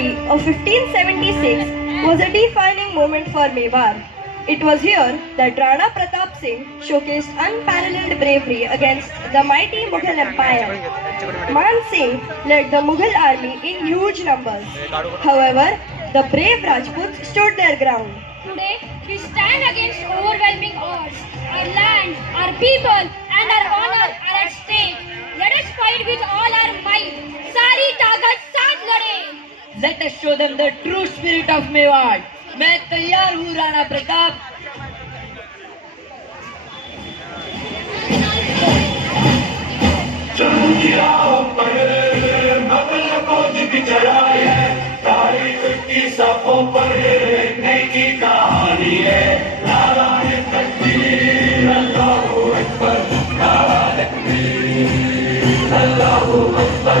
Ghati of 1576 was a defining moment for Mewar. It was here that Rana Pratap Singh showcased unparalleled bravery against the mighty Mughal Empire. Man Singh led the Mughal army in huge numbers. However, the brave Rajputs stood their ground. Today, we stand against overwhelming odds. Our land, our people, and our honor are at stake. Let us fight with all our might. Sari takat saath lade. Let us show them the true spirit of Mewar. मैं तैयार हूँ राणा प्रताप. तारीख की सफ़ों पर लिखने की कहानी है. नारायण तकबीर अल्लाहू अकबर. नारायण तकबीर अल्लाहू अकबर.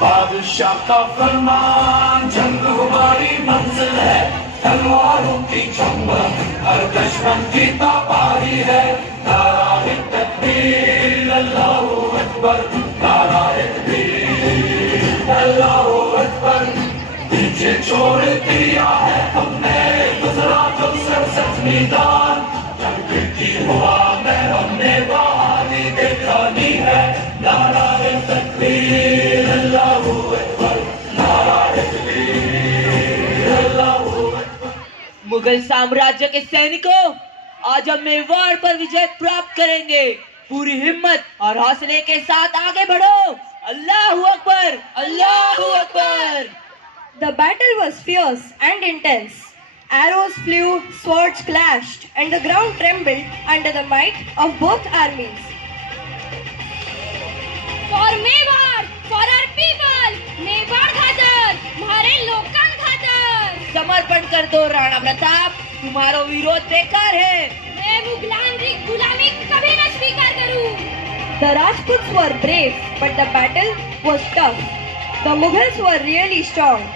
बादशाह का फरमान जंग हमारी मंजिल है. तलवारों की चंबक हर दुश्मन की तबाही है. नारायण तकबीर अल्लाहू अकबर. नारायण तकबीर अल्लाहू अकबर. पीछे छोड़ दिया है हमने गुजरा जो सरसत मैदान. जंग की हवा में हमने बहाली दिखानी है. नारायण तकबीर अल्लाहू अकबर. नारायण तकबीर अल्लाहू अकबर. मुगल साम्राज्य के सैनिकों, आज हम मेवाड़ पर विजय प्राप्त करेंगे. पूरी हिम्मत और हौसले के साथ आगे बढ़ो. Allahu Akbar. Allahu Akbar. The battle was fierce and intense. Arrows flew, swords clashed, and the ground trembled under the might of both armies. For Mewar, for our people, Mewar खातर, हमारे लोकां खातर. समर्पण कर दो राणा प्रताप. तुम्हारा विरोध बेकार है. मैं मुगलान की गुलामी कभी न स्वीकार करूं. The Rajputs were brave, but the battle was tough. The Mughals were really strong.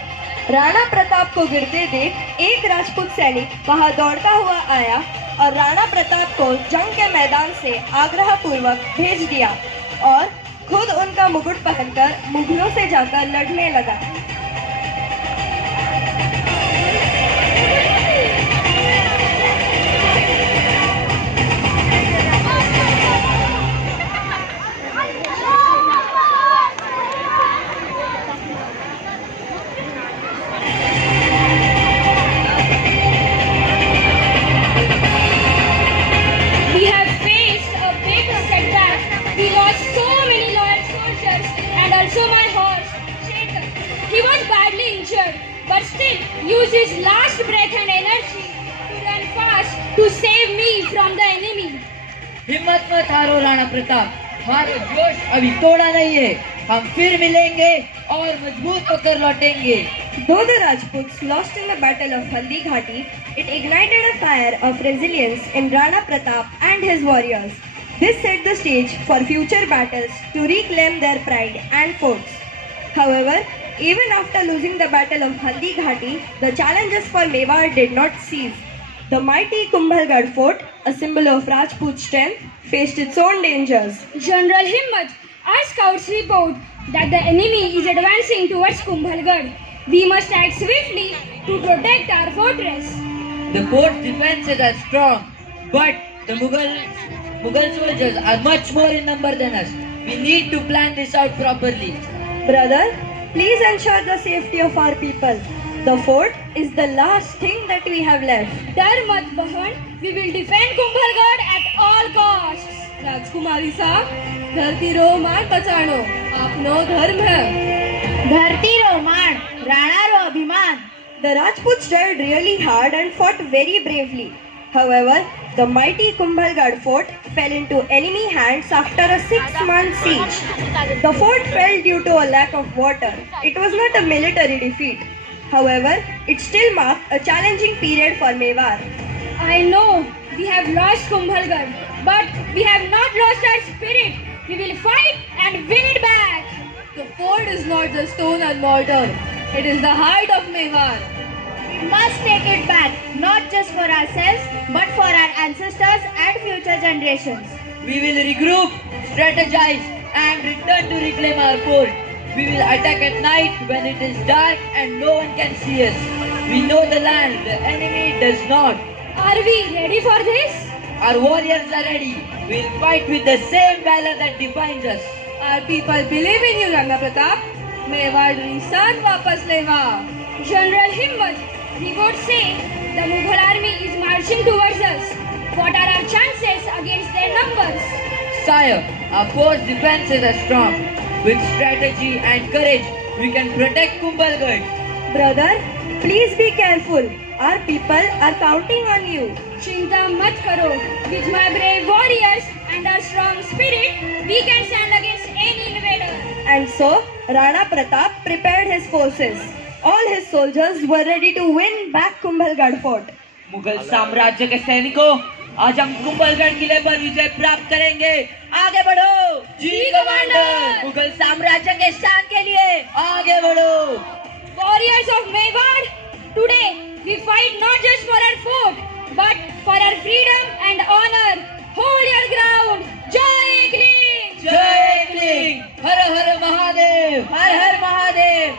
Rana Pratap को गिरते देख एक राजपूत सैनिक वहां दौड़ता हुआ आया और राणा प्रताप को जंग के मैदान से आग्रह पूर्वक भेज दिया और खुद उनका मुकुट पहनकर मुगलों से जाकर लड़ने लगा. We have faced a big setback. We lost so many loyal soldiers and also my horse, Shekhar. He was badly injured, but still used his last breath and energy to run fast to save me from the enemy. हिम्मत मत हारो राणा प्रताप. हमारा जोश अभी तोड़ा नहीं है. हम फिर मिलेंगे और मजबूत होकर लौटेंगे. Though the Rajputs lost in the battle of Haldi Ghati, it ignited a fire of resilience in Rana Pratap and his warriors. This set the stage for future battles to reclaim their pride and forts. However, even after losing the battle of Haldi Ghati, the challenges for Mewar did not cease. The mighty Kumbhalgarh fort, a symbol of Rajput strength, faced its own dangers. General Himmat, our scouts report that the enemy is advancing towards Kumbhalgarh. We must act swiftly to protect our fortress. The fort's defenses are strong, but the Mughal soldiers are much more in number than us. We need to plan this out properly. Brother, please ensure the safety of our people. The fort is the last thing that we have left. डर मत बहन, we will defend Kumbhalgarh at all costs. राजकुमारी साहब, धरती रो मान बचानो आपनो धर्म है. धरती रो मान, राणा रो अभिमान. The Rajputs tried really hard and fought very bravely. However, the mighty Kumbhalgarh fort fell into enemy hands after a 6-month siege. The fort fell due to a lack of water. It was not a military defeat. However, it still marked a challenging period for Mewar. I know we have lost Kumbhalgarh, but we have not lost our spirit. We will fight and win it back. The fort is not the stone and mortar. It is the heart of Mewar. We must take it back, not just for ourselves, but for our ancestors and future generations. We will regroup, strategize, and return to reclaim our fort. We will attack at night when it is dark and no one can see us. We know the land, the enemy does not. Are we ready for this? Our warriors are ready. We will fight with the same valor that defines us. Our people believe in you, Rana Pratap. Mewar निशान वापस लेवा. General Himmat, reports say the Mughal army is marching towards us. What are our chances against their numbers? Sire, our force defenses are strong. With strategy and courage, we can protect Kumbhalgarh. Brother, please be careful. Our people are counting on you. Chinta mat karo. With my brave warriors and our strong spirit, we can stand against any invader. And so, Rana Pratap prepared his forces. All his soldiers were ready to win back Kumbhalgarh fort. Mughal साम्राज्य के सैनिकों, आज हम कुंभलगढ़ किले पर विजय प्राप्त करेंगे. आगे बढ़ो. जी कमांडर. मुगल साम्राज्य के शान के लिए आगे बढ़ो. Warriors of Mewar, today we fight not just for our fort, but for our freedom and honor. Hold your ground. Jai Hind. जय हिंद. हर हर महादेव. हर हर Mahadev.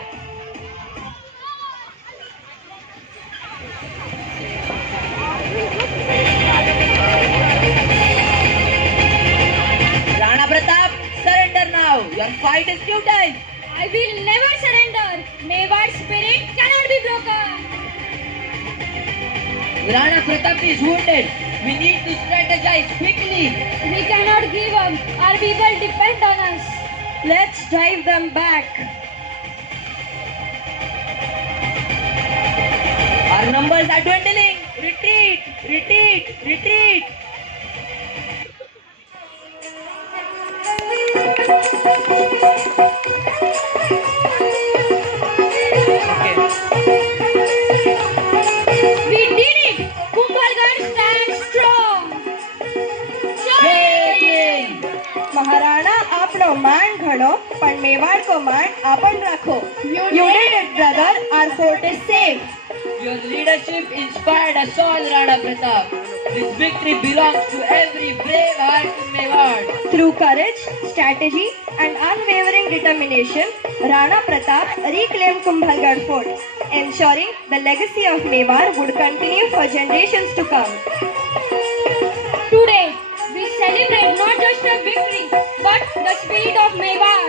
Rana Pratap, surrender now. Your fight is futile. I will never surrender. Mewar's spirit cannot be broken. Rana Pratap is wounded. We need to strategize quickly. We cannot give up. Our people depend on us. Let's drive them back. Our numbers are dwindling. Retreat, retreat, retreat. We did it. Kumbhalgarh stands strong. जय हिंद. महाराणा आपनो मान घड़ो पण मेवाड़ को मान आपन रखो. You did it, brother. Our fort is safe. Your leadership inspired us all, Rana Pratap. This victory belongs to every brave heart in Mewar. Through courage, strategy, and unwavering determination, Rana Pratap reclaimed Kumbhalgarh fort, ensuring the legacy of Mewar would continue for generations to come. Today, we celebrate not just a victory, but the spirit of Mewar.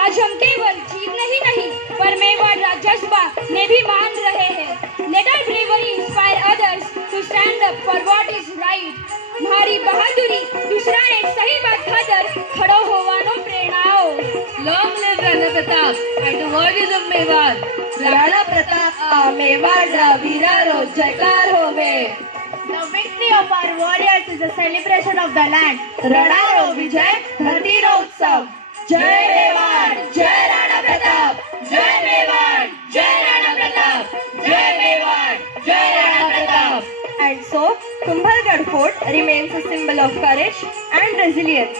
आज हम केवल जीतने ही नहीं, पर मेवाड़ का जज्बा ने भी मान रहे हैं. Let our bravery inspire others to stand up for what is right. મારી બહાદુરી દુસરાને સહી વાત ખાતર ખડો હોવાનો પ્રેરણાઓ. Long live Rana Pratap and the warriors of Mewar. Rana Pratap Mewar Viraro Jaikar Hove. The victory of our warriors is a celebration of the land. Ranaro Vijay Dhartiro Utsav. Jai Mewar, Jai Rana Pratap, Jai Mewar, Jai Rana Pratap, Jai Mewar, Jai Rana Pratap. And so, Kumbhalgarh fort remains a symbol of courage and resilience,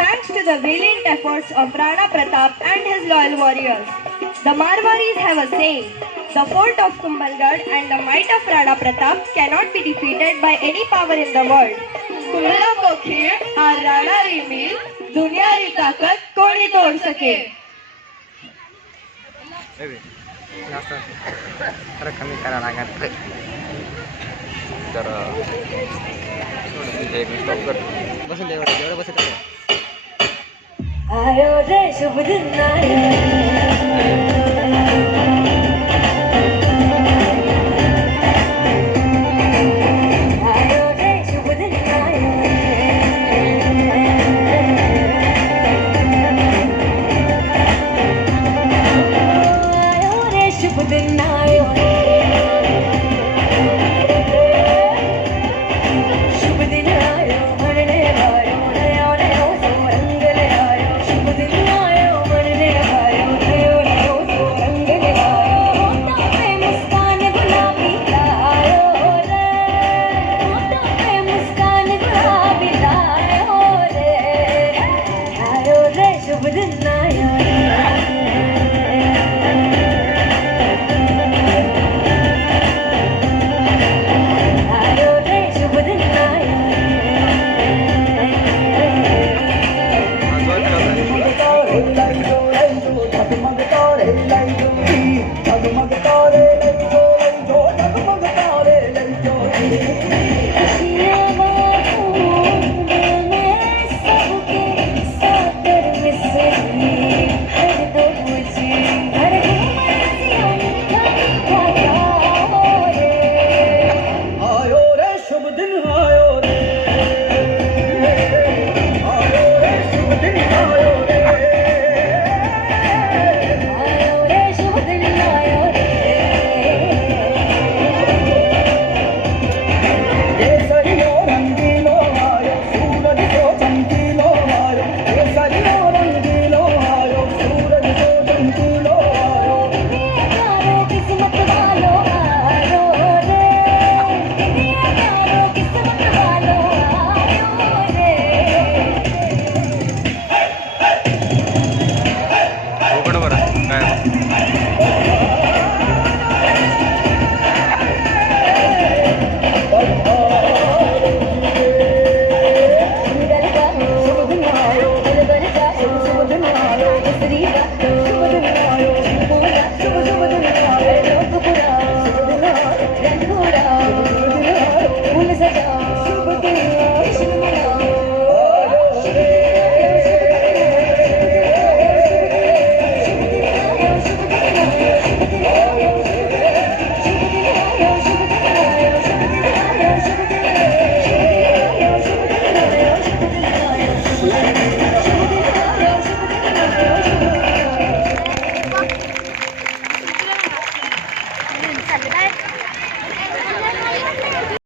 thanks to the valiant efforts of Rana Pratap and his loyal warriors. The Marwaris have a saying, the fort of Kumbhalgarh and the might of Rana Pratap cannot be defeated by any power in the world. कुल्ला को खीर और राणा री मील दुनिया री ताकत कोणी तोड़ सके. जरा कमी करा लागेल तर एक स्टॉप कर बसून जेवढं बसत आयो रे शुभ दिन आयो. let's go.